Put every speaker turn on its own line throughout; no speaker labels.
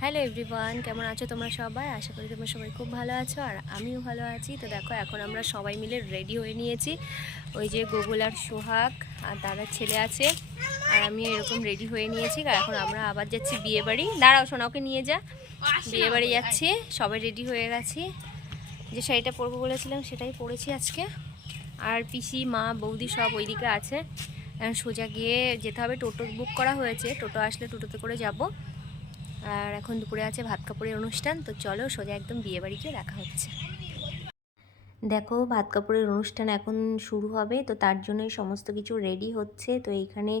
Hello everyone, কেমন আছো তোমরা সবাই? আশা করি তোমরা সবাই খুব ভালো আছো আর আমিও ভালো আছি। তো দেখো, এখন আমরা সবাই মিলে রেডি হয়ে নিয়েছি। ওই যে গোকুল আর সোহাগ আর দাদার ছেলে আছে, আর আমি এরকম রেডি হয়ে নিয়েছি। আর এখন আমরা আবার যাচ্ছি বিয়ে বাড়ি। দাঁড়াও সোনাকে নিয়ে যা। বিয়ে বাড়ি যাচ্ছি, সবাই রেডি হয়ে গেছি। যে শাড়িটা পরবো বলেছিলাম, সেটাই পরেছি আজকে। আর পিসি, মা, বৌদি সব ওইদিকে আছে। সোজা গিয়ে যেতে হবে। টোটো বুক করা হয়েছে। টোটো আসলে টোটোতে করে যাব। আর এখন দুপুরে আছে ভাত কাপড়ের অনুষ্ঠান। তো চলো সোজা একদম বিয়ে বাড়িতে দেখা হচ্ছে। দেখো ভাত কাপড়ের অনুষ্ঠান এখন শুরু হবে। তো তার জন্যই সমস্ত কিছু রেডি হচ্ছে। তো এখানে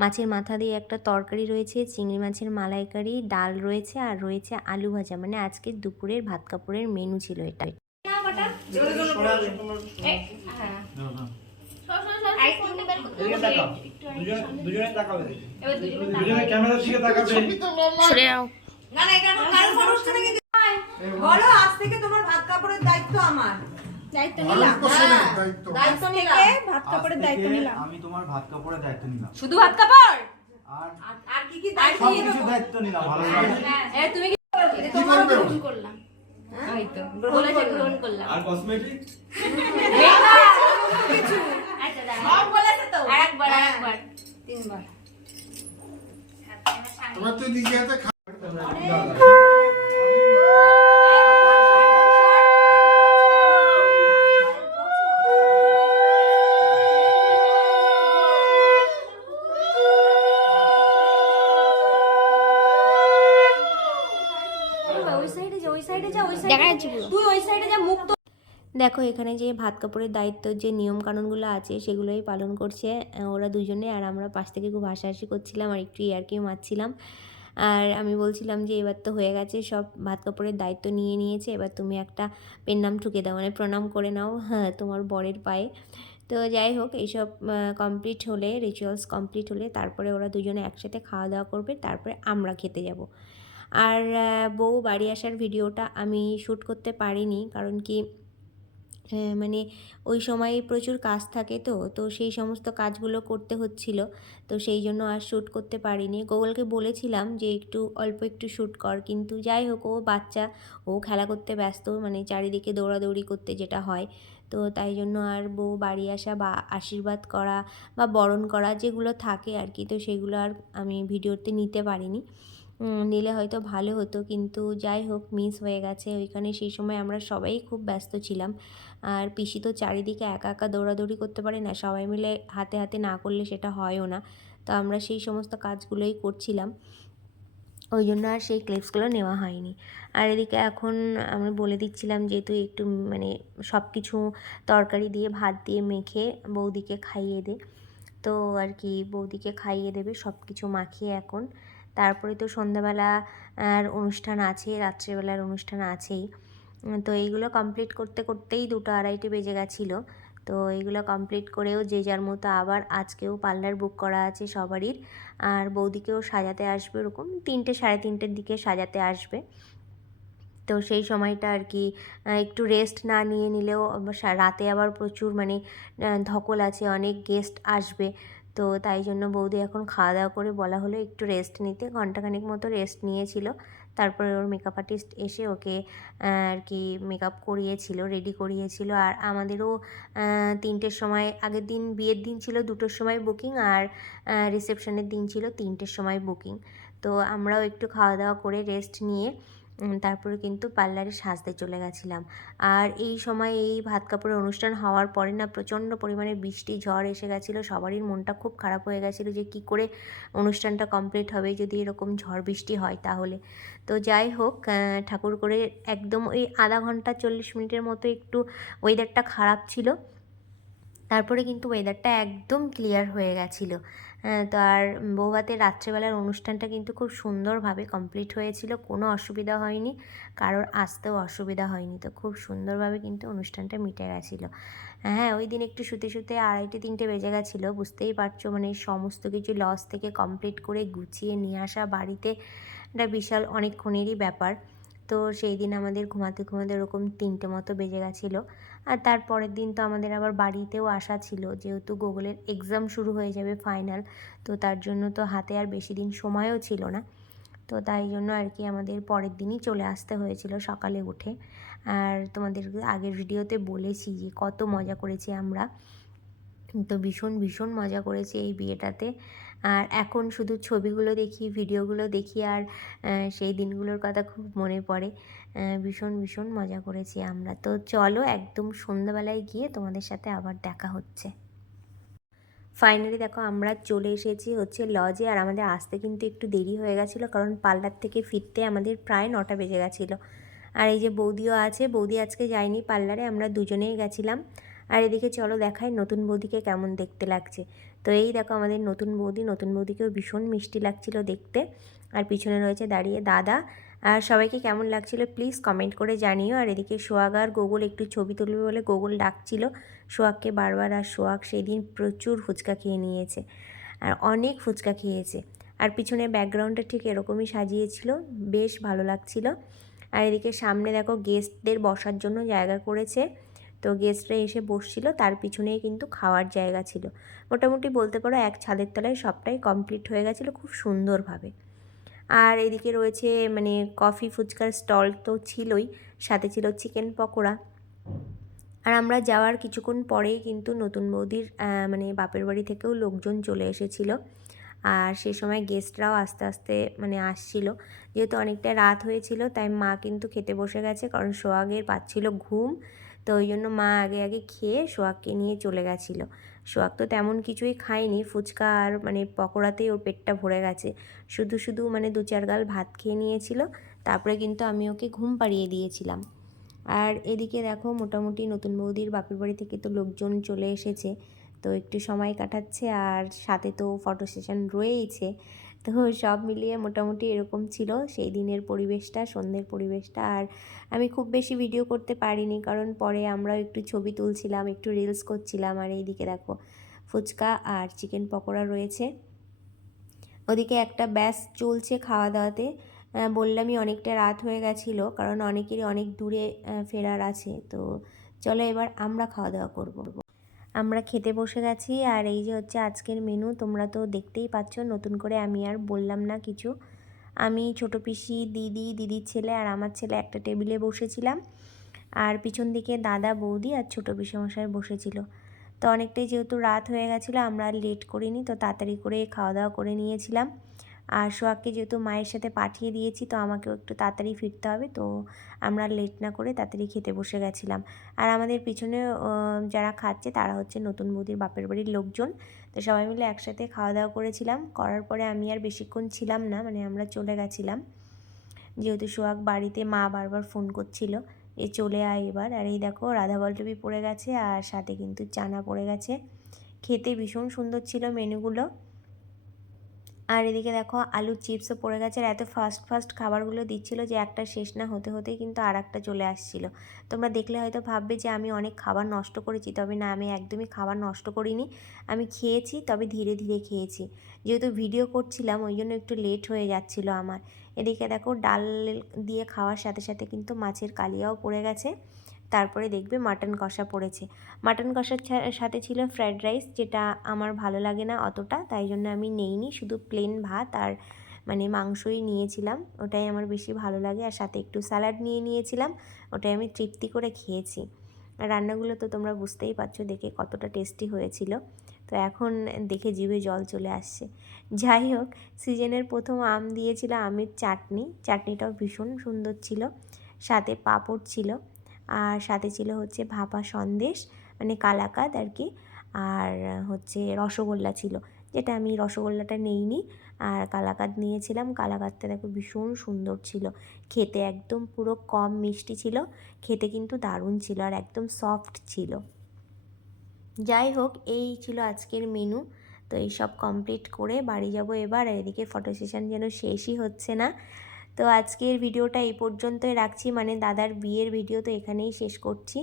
মাছের মাথা দিয়ে একটা তরকারি রয়েছে চিংড়ি মাছের মালাইকারি ডাল রয়েছে আর রয়েছে আলু ভাজা। মানে আজকে দুপুরের ভাত কাপড়ের মেনু ছিল এটা।
দুজনে তাকাবে দুজনে ক্যামেরার দিকে তাকাবে।
সরে যাও
না না এটা আমার কারও অনুষ্ঠানে কিন্তু বলো আজ থেকে তোমার ভাত কাপড়ের দায়িত্ব আমার।
দায়িত্ব
হ্যাঁ, দায়িত্ব। নিলাম।
ভাত কাপড়ের দায়িত্ব নিলাম।
আমি তোমার ভাত কাপড়ের দায়িত্ব নিলাম।
শুধু ভাত কাপড়?
আর
কি কি দায়িত্ব
কিছু নিলাম ভালোভাবে
এ, তুমি কি তোমার গ্রহণ
করলাম।
ওই তো গ্রহণ গ্রহণ করলাম।
আর কসমেটিক?
সব বলেছে তো।
আরেকবার
হ্যাঁ,
আরেকবার।
তিনবার।
তোমার তো দিকে হাতে খা-
ওই সাইডে যা ওই সাইডে যা। ওই
দেখা যাচ্ছে
তুই ওই সাইডে যা মুখ তো দেখো, এখানে যে ভাত কাপড়ের দায়িত্ব, যে নিয়ম কানুনগুলো আছে, সেগুলোই পালন করছে ওরা দুজনে। আর আমরা পাশ থেকে খুব হাসাহাসি করছিলাম, আর একটু ইয়ারকি মারছিলাম। আর আমি বলছিলাম যে, এবার তো হয়ে গেছে, সব ভাত কাপড়ের দায়িত্ব নিয়ে নিয়েছে। এবার তুমি একটা পেন নাম ঠুকে দাও মানে প্রণাম করে নাও হ্যাঁ তোমার বরের পায়ে। তো যাই হোক, এইসব কমপ্লিট হলে রিচুয়ালস কমপ্লিট হলে, তারপরে ওরা দুজনে একসাথে খাওয়া দাওয়া করবে, তারপরে আমরা খেতে যাব। আর বউ বাড়ি আসার ভিডিওটা আমি শ্যুট করতে পারিনি, কারণ কি মানে ওই সময় প্রচুর কাজ থাকে তো তো সেই সমস্ত কাজগুলো করতে হচ্ছিল। তো সেই জন্য আর শ্যুট করতে পারিনি। গোগলকে বলেছিলাম যে একটু, অল্প একটু শ্যুট কর। কিন্তু যাই হোক, ও বাচ্চা, ও খেলা করতে ব্যস্ত মানে চারিদিকে দৌড়াদৌড়ি করতে যেটা হয়। তো তাই জন্য আর বউ বাড়ি আসা বা আশীর্বাদ করা বা বরণ করা যেগুলো থাকে আর কি, তো সেগুলো আর আমি ভিডিওতে নিতে পারিনি। নিলে হয়তো ভালো হতো। কিন্তু যাই হোক মিস হয়ে গেছে। ওইখানে সেই সময় আমরা সবাই খুব ব্যস্ত ছিলাম। আর পিসি তো চারিদিকে একা একা দৌড়াদৌড়ি করতে পারে না। সবাই মিলে হাতে হাতে না করলে সেটা হয়ও না। তো আমরা সেই সমস্ত কাজগুলোই করছিলাম। ওই জন্য আর সেই ক্লিপসগুলো নেওয়া হয়নি। আর এদিকে এখন আমি বলে দিচ্ছিলাম যেহেতু একটু মানে সব কিছু তরকারি দিয়ে, ভাত দিয়ে মেখে বৌদিকে খাইয়ে দে। তো আর কি, বৌদিকে খাইয়ে দেবে সব কিছু মাখিয়ে এখন। তারপরে তো সন্ধ্যাবেলা আর অনুষ্ঠান আছে, রাত্রেবেলার অনুষ্ঠান আছেই। তো এইগুলো কমপ্লিট করতে করতেই দুটো আড়াইটে বেজে গেছিল। তো এইগুলো কমপ্লিট করেও যে যার মতো আবার আজকেও পার্লার বুক করা আছে সবারই। আর বৌদিকেও সাজাতে আসবে ওরকম তিনটে সাড়ে তিনটের দিকে সাজাতে আসবে। তো সেই সময়টা আর কি একটু রেস্ট না নিয়ে নিলেও রাতে আবার প্রচুর মানে ধকল আছে, অনেক গেস্ট আসবে। তো তাই জন্য বৌদি এখন খাওয়া দাওয়া করে বলা হলো একটু রেস্ট নিতে। ঘন্টাখানেক মতো রেস্ট নিয়েছিল। তারপরে ওর মেকআপ আর্টিস্ট এসে ওকে আর কি মেকআপ করিয়েছিল রেডি করিয়েছিল। আর আমাদেরও তিনটের সময়, আগের দিন, বিয়ের দিন ছিল দুটোর সময় বুকিং আর রিসেপশনের দিন ছিল তিনটের সময় বুকিং তো আমরাও একটু খাওয়া দাওয়া করে রেস্ট নিয়ে তারপরে কিন্তু পার্লারে সাজতে চলে গেছিলাম। আর এই সময় এই ভাত কাপড়ের অনুষ্ঠান হওয়ার পরে না প্রচণ্ড পরিমাণে বৃষ্টি, ঝড় এসে গেছিল। সবারই মনটা খুব খারাপ হয়ে গেছিল যে কি করে অনুষ্ঠানটা কমপ্লিট হবে যদি এরকম ঝড় বৃষ্টি হয় তাহলে। তো যাই হোক ঠাকুর করে একদম ওই আধা ঘণ্টা চল্লিশ মিনিটের মতো একটু ওয়েদারটা খারাপ ছিল। তারপরে কিন্তু ওয়েদারটা একদম ক্লিয়ার হয়ে গেছিল। তো আর বৌভাতের রাত্রেবেলার অনুষ্ঠানটা কিন্তু খুব সুন্দরভাবে কমপ্লিট হয়েছিল, কোনো অসুবিধা হয়নি, কারোর আসতেও অসুবিধা হয়নি, তো খুব সুন্দরভাবে কিন্তু অনুষ্ঠানটা মিটে গেছিল। হ্যাঁ ওই দিন একটু শুতে শুতে আড়াইটে, তিনটে বেজে গেছিল, বুঝতেই পারছ মানে সমস্ত কিছু লস থেকে কমপ্লিট করে গুছিয়ে নিয়ে আসা বাড়িতে একটা বিশাল অনেকক্ষণেরই ব্যাপার। তো সেই দিন আমাদের ঘুমাতে ঘুমাতে ওরকম তিনটে মতো বেজে গেছিল। আর তারপরের দিন তো আমাদের আবার বাড়িতেও আসা ছিল। যেহেতু গুগলের এক্সাম শুরু হয়ে যাবে ফাইনাল তো তার জন্য তো হাতে আর বেশি দিন সময়ও ছিল না। তো তাই জন্য আর কি আমাদের পরের দিনই চলে আসতে হয়েছিল সকালে উঠে। আর তোমাদের আগের ভিডিওতে বলেছি যে কত মজা করেছি আমরা। তো ভীষণ ভীষণ মজা করেছি এই বিয়েটাতে। আর এখন শুধু ছবিগুলো দেখি, ভিডিওগুলো দেখি আর সেই দিনগুলোর কথা খুব মনে পড়ে। ভীষণ ভীষণ মজা করেছি আমরা। তো চলো একদম সন্ধ্যাবেলায় গিয়ে তোমাদের সাথে আবার দেখা হচ্ছে। ফাইনালি দেখো আমরা চলে এসেছি হচ্ছে লজে আর আমাদের আসতে কিন্তু একটু দেরি হয়ে গেছিল, কারণ পার্লার থেকে ফিরতে আমাদের প্রায় নটা বেজে গেছিল। আর এই যে বৌদিও আছে, বৌদি আজকে যায়নি পার্লারে, আমরা দুজনেই গেছিলাম। আর এদিকে চলো দেখাই নতুন বৌদিকে কেমন দেখতে লাগছে। তো এই দেখো আমাদের নতুন বৌদি, নতুন বৌদিকেও ভীষণ মিষ্টি লাগছিল দেখতে। আর পিছনে রয়েছে দাঁড়িয়ে দাদা। আর সবাইকে কেমন লাগছিল প্লিজ কমেন্ট করে জানিও। আর এদিকে সোহাগ আর গোগুল একটু ছবি তুলবে বলে গোগুল ডাকছিল। সোহাগকে বারবার আর সোহাগ সেই দিন প্রচুর ফুচকা খেয়ে নিয়েছে আর অনেক ফুচকা খেয়েছে। আর পিছনে ব্যাকগ্রাউন্ডটা ঠিক এরকমই সাজিয়েছিল, বেশ ভালো লাগছিল। আর এদিকে সামনে দেখো গেস্টদের বসার জন্য জায়গা করেছে। তো গেস্টরা এসে বসছিল, তার পিছনেই কিন্তু খাওয়ার জায়গা ছিল। মোটামুটি বলতে পারো এক ছাদের তলায় সবটাই কমপ্লিট হয়ে গেছিল খুব সুন্দরভাবে। আর এদিকে রয়েছে মানে কফি ফুচকার স্টল তো ছিলই, সাথে ছিল চিকেন পকোড়া। আর আমরা যাওয়ার কিছুক্ষণ পরেই কিন্তু নতুন বৌদির মানে বাপের বাড়ি থেকেও লোকজন চলে এসেছিল। আর সে সময় গেস্টরাও আস্তে আস্তে মানে আসছিল। যেহেতু অনেকটা রাত হয়েছিল, তাই মা কিন্তু খেতে বসে গেছে, কারণ সোহাগের পাচ্ছিল ঘুম। তো ওই জন্য মা আগে আগে খেয়ে সোহাগকে নিয়ে চলে গেছিল। সোহাগ তো তেমন কিছুই খায়নি, ফুচকা আর মানে পকোড়াতেই ওর পেটটা ভরে গেছে। শুধু শুধু মানে দু চার গাল ভাত খেয়ে নিয়েছিল, তারপরে কিন্তু আমি ওকে ঘুম পাড়িয়ে দিয়েছিলাম। আর এদিকে দেখো মোটামুটি নতুন বৌদির বাপের বাড়ি থেকে তো লোকজন চলে এসেছে। তো একটু সময় কাটাচ্ছে আর সাথে তো ফটো সেশন রয়েইছে। তো সব মিলিয়ে মোটামুটি এরকম ছিল সেই দিনের পরিবেশটা, সন্ধ্যের পরিবেশটা। আর আমি খুব বেশি ভিডিও করতে পারিনি কারণ পরে আমরাও একটু ছবি তুলছিলাম, একটু রিলস করছিলাম। আর এইদিকে দেখো, ফুচকা আর চিকেন পকোড়া রয়েছে। ওদিকে একটা ব্যাস চলছে খাওয়া দাওয়াতে বললামই অনেকটা রাত হয়ে গেছিল কারণ অনেকেরই অনেক দূরে ফেরার আছে। তো চলো এবার আমরা খাওয়া দাওয়া করব। আমরা খেতে বসে গেছি আর এই যে হচ্ছে আজকের মেনু তোমরা তো দেখতেই পাচ্ছ, নতুন করে আমি আর বললাম না কিছু। আমি ছোটো পিসি, দিদি, দিদির ছেলে আর আমার ছেলে একটা টেবিলে বসেছিলাম। আর পিছন দিকে দাদা, বৌদি আর ছোটো পিসেমশাই বসেছিল। তো অনেকটাই যেহেতু রাত হয়ে গেছিল, আমরা লেট করিনি, তো তাড়াতাড়ি করে খাওয়া দাওয়া করে নিয়েছিলাম। আর সোহাগকে যেহেতু মায়ের সাথে পাঠিয়ে দিয়েছি, তো আমাকেও একটু তাড়াতাড়ি ফিরতে হবে। তো আমরা লেট না করে তাড়াতাড়ি খেতে বসে গেছিলাম। আর আমাদের পিছনে যারা খাচ্ছে তারা হচ্ছে নতুন বৌদির বাপের বাড়ির লোকজন। তো সবাই মিলে একসাথে খাওয়া দাওয়া করেছিলাম। করার পরে আমি আর বেশিক্ষণ ছিলাম না মানে আমরা চলে গেছিলাম। যেহেতু সোহাগ বাড়িতে মা বারবার ফোন করছিল, এ চলে আয় এবার। আর এই দেখো, রাধা বল্লভী পড়ে গেছে আর সাথে কিন্তু চানা পড়ে গেছে। খেতে ভীষণ সুন্দর ছিল মেনুগুলো আর এদিকে দেখো আলুর চিপসও পড়ে গেছে আর এত ফাস্ট ফাস্ট খাবারগুলো দিচ্ছিল যে একটা শেষ না হতে হতেই কিন্তু আর একটা চলে আসছিল। তোমরা দেখলে হয়তো ভাববে যে আমি অনেক খাবার নষ্ট করেছি, তবে না, আমি একদমই খাবার নষ্ট করিনি। আমি খেয়েছি, তবে ধীরে ধীরে খেয়েছি। যেহেতু ভিডিও করছিলাম, ওই জন্য একটু লেট হয়ে যাচ্ছিল আমার। এদিকে দেখো ডাল দিয়ে খাওয়ার সাথে সাথে কিন্তু মাছের কালিয়াও পড়ে গেছে। তারপরে দেখবে মাটন কষা পড়েছে। মাটন কষার সাথে ছিল ফ্রায়েড রাইস যেটা আমার ভালো লাগে না অতটা, তাই জন্য আমি নেইনি, শুধু প্লেন ভাত আর মানে মাংসই নিয়েছিলাম, ওটাই আমার বেশি ভালো লাগে। আর সাথে একটু স্যালাড নিয়ে নিয়েছিলাম, ওটাই আমি তৃপ্তি করে খেয়েছি। রান্নাগুলো তো তোমরা বুঝতেই পারছ দেখে কতটা টেস্টি হয়েছিল। তো এখন দেখে জিভে জল চলে আসছে। যাই হোক সিজনের প্রথম আম দিয়েছিল আমের চাটনি, চাটনিটাও ভীষণ সুন্দর ছিল। সাথে পাঁপড় ছিল। আর সাথে ছিল হচ্ছে ভাপা সন্দেশ মানে কালাকাদ আর কি আর হচ্ছে রসগোল্লা ছিল। যেটা আমি রসগোল্লাটা নেইনি, আর কালাকাদ নিয়েছিলাম। কালাকাদটা দেখো ভীষণ সুন্দর ছিল। খেতে একদম পুরো কম মিষ্টি ছিল। খেতে কিন্তু দারুণ ছিল আর একদম সফট ছিল। যাই হোক, এই ছিল আজকের মেনু তো এই সব কমপ্লিট করে বাড়ি যাব এবার। এদিকে ফটো সেশন যেন শেষই হচ্ছে না। তো আজকের ভিডিওটা এই পর্যন্তই রাখছি। মানে দাদার বিয়ের ভিডিও তো এখানেই শেষ করছি।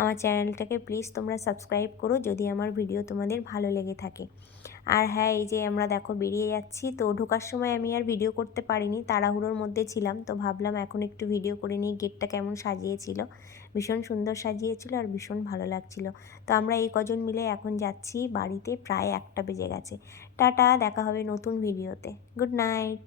আমার চ্যানেলটাকে প্লিজ তোমরা সাবস্ক্রাইব করো যদি আমার ভিডিও তোমাদের ভালো লেগে থাকে। আর হ্যাঁ এই যে আমরা দেখো বেরিয়ে যাচ্ছি। তো ঢোকার সময় আমি আর ভিডিও করতে পারিনি। তাড়াহুড়োর মধ্যে ছিলাম। তো ভাবলাম এখন একটু ভিডিও করে নিই। গেটটা কেমন সাজিয়েছিল? ভীষণ সুন্দর সাজিয়েছিল আর ভীষণ ভালো লাগছিল। তো আমরা এই কজন মিলে এখন যাচ্ছি বাড়িতে। প্রায় একটা বেজে গেছে। টাটা, দেখা হবে নতুন ভিডিওতে গুড নাইট